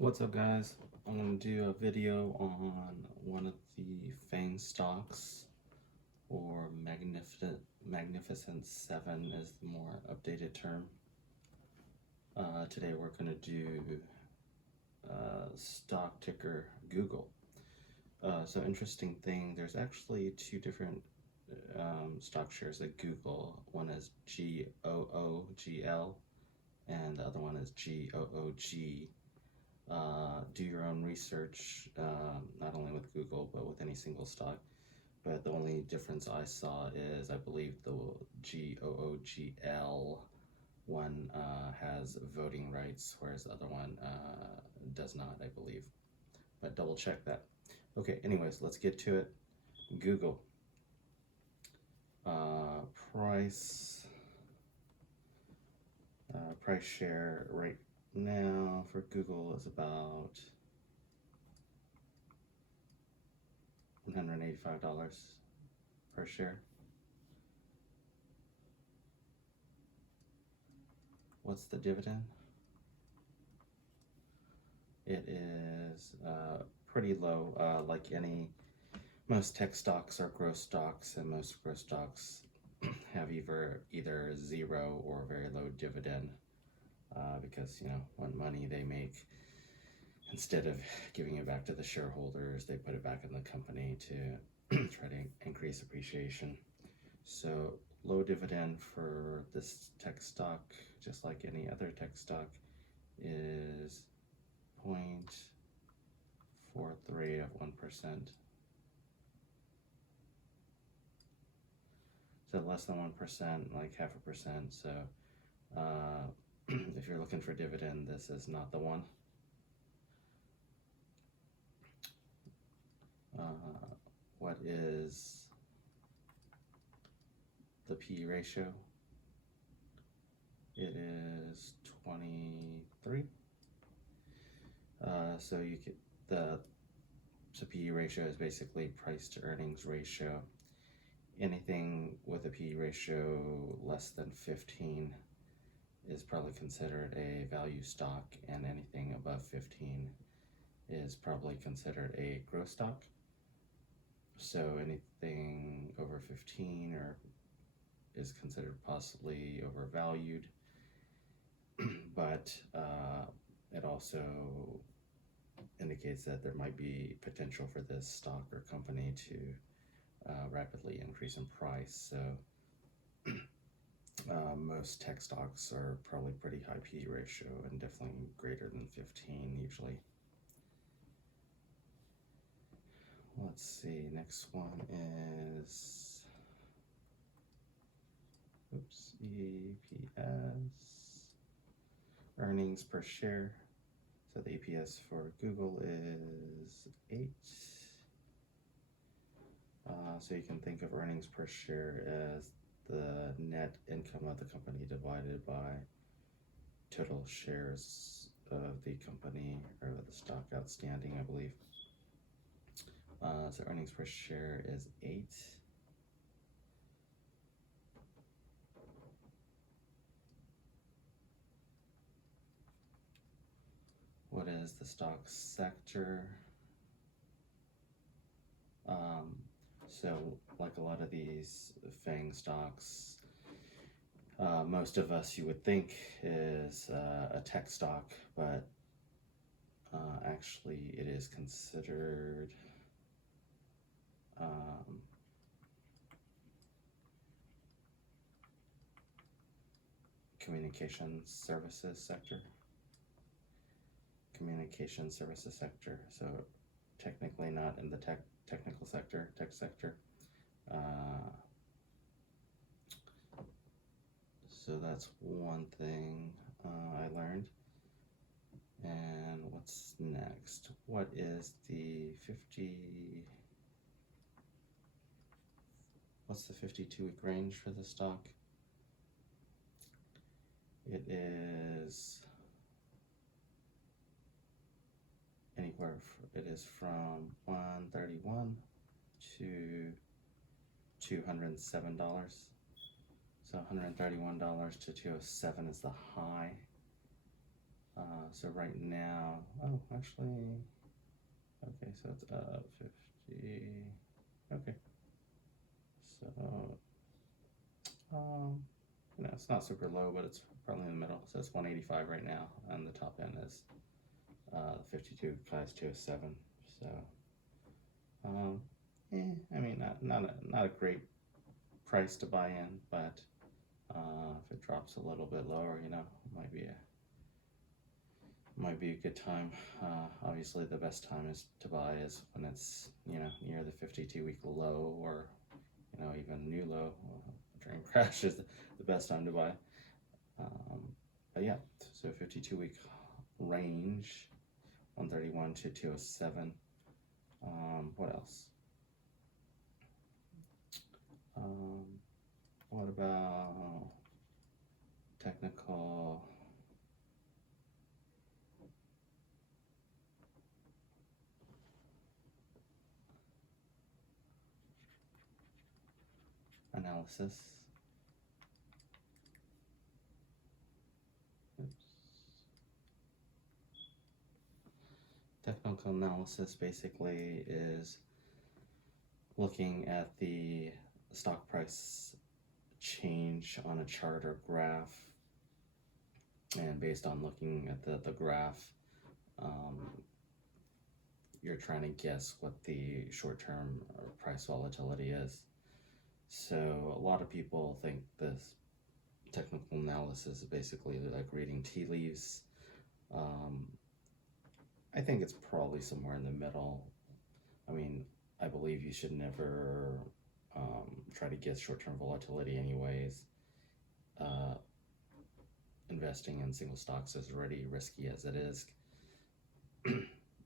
What's up, guys? I'm going to do a video on one of the FANG stocks, or Magnificent 7 is the more updated term. Today we're going to do stock ticker Google. So interesting thing, there's actually two different stock shares at Google. One is GOOGL and the other one is GOOG. Do your own research, not only with Google, but with any single stock. But the only difference I saw is I believe the GOOGL one has voting rights, whereas the other one does not, I believe. But double check that. Okay, anyways, let's get to it. Google. Price share right now for Google is about $185 per share. What's the dividend? It is pretty low, like most tech stocks are growth stocks, and most growth stocks have either zero or very low dividend, because what money they make, instead of giving it back to the shareholders, they put it back in the company to try to increase appreciation. So low dividend for this tech stock, just like any other tech stock, is 0.43 of 1%. So less than 1%, like 0.5%. So if you're looking for dividend, this is not the one. What is the P ratio? It is 23. So you get the P ratio is basically price to earnings ratio. Anything with a P ratio less than 15 is probably considered a value stock, and anything above 15 is probably considered a growth stock. So anything over 15 is considered possibly overvalued, but it also indicates that there might be potential for this stock or company to rapidly increase in price. So most tech stocks are probably pretty high P ratio, and definitely greater than 15 usually. Let's see, next one is EPS, earnings per share. So the EPS for Google is 8. So you can think of earnings per share as the net income of the company divided by total shares of the company, or the stock outstanding, I believe. So earnings per share is 8. What is the stock sector? So like a lot of these FANG stocks, most of us, you would think, is a tech stock, but actually it is considered communication services sector. So technically not in the tech sector. So that's one thing I learned. And what's next? What is what's the 52-week range for the stock? It is from $131 to $207. So $131 to $207 is the high. So right now, oh, actually, okay, so it's 50. Okay, so it's not super low, but it's probably in the middle. So it's 185 right now, and the top end is 52 guys 207. So I mean, not a great price to buy in, but if it drops a little bit lower, might be a good time. Obviously, the best time is to buy is when it's near the 52-week low, or even new low. During crash is the best time to buy. But yeah, so 52-week range, 131 to 207. What else? What about technical analysis? Oops. Technical analysis basically is looking at the stock price change on a chart or graph, and based on looking at the graph, you're trying to guess what the short-term price volatility is. So a lot of people think this technical analysis is basically like reading tea leaves. I think it's probably somewhere in the middle. I mean, I believe you should never try to guess short-term volatility anyways. Investing in single stocks is already risky as it is.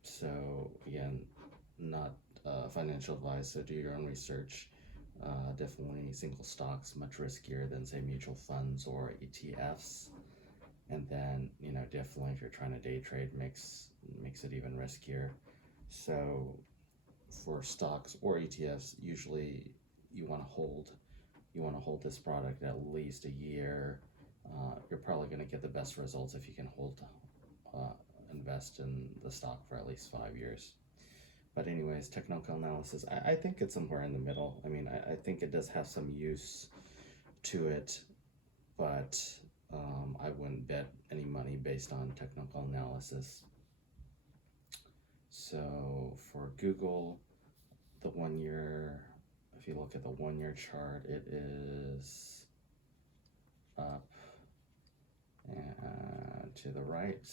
So again, not financial advice, so do your own research. Definitely single stocks much riskier than say mutual funds or ETFs. And then definitely if you're trying to day trade, makes it even riskier. So for stocks or ETFs, usually you want to hold this product at least a year. You're probably going to get the best results if you can invest in the stock for at least 5 years. But anyways, technical analysis, I think it's somewhere in the middle. I mean, I think it does have some use to it, but I wouldn't bet any money based on technical analysis. So for Google, the 1 year, if you look at the 1 year chart, it is up and to the right.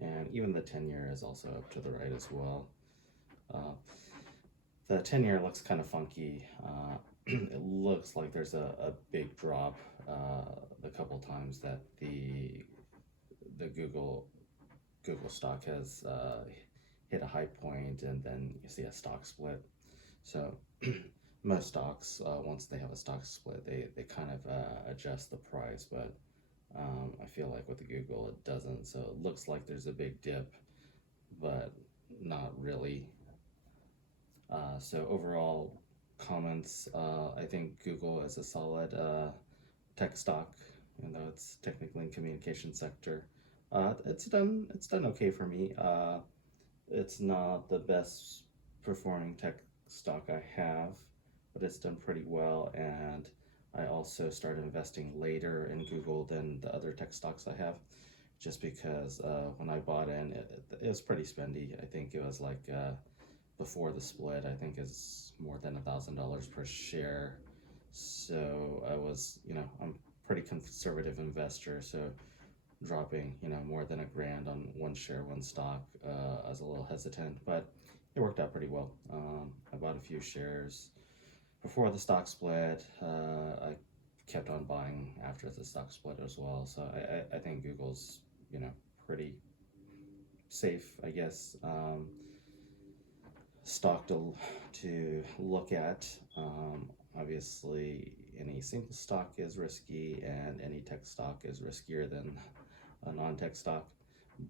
And even the 10 year is also up to the right as well. The 10 year looks kind of funky. It looks like there's a big drop the couple times that the Google stock has hit a high point, and then you see a stock split. So most stocks, once they have a stock split, they kind of adjust the price, but I feel like with the Google it doesn't. So it looks like there's a big dip, but not really. So overall comments, I think Google is a solid tech stock, even though it's technically in communication sector. It's done okay for me. It's not the best performing tech stock I have, but it's done pretty well. And I also started investing later in Google than the other tech stocks I have, just because when I bought in, it was pretty spendy. I think it was like before the split, I think it's more than $1,000 per share. So I was, I'm pretty conservative investor, so dropping, more than $1,000 on one share, one stock, I was a little hesitant, but it worked out pretty well. I bought a few shares before the stock split. I kept on buying after the stock split as well. So I think Google's, pretty safe, I guess, stock to look at. Obviously, any single stock is risky, and any tech stock is riskier than a non-tech stock.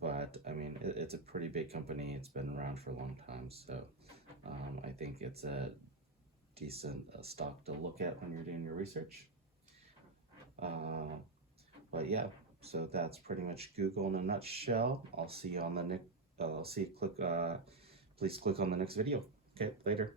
But I mean, it's a pretty big company. It's been around for a long time, so I think it's a decent stock to look at when you're doing your research. But yeah, So that's pretty much Google in a nutshell. I'll see you on the next. I'll see you click. Please click on the next video. Okay, later.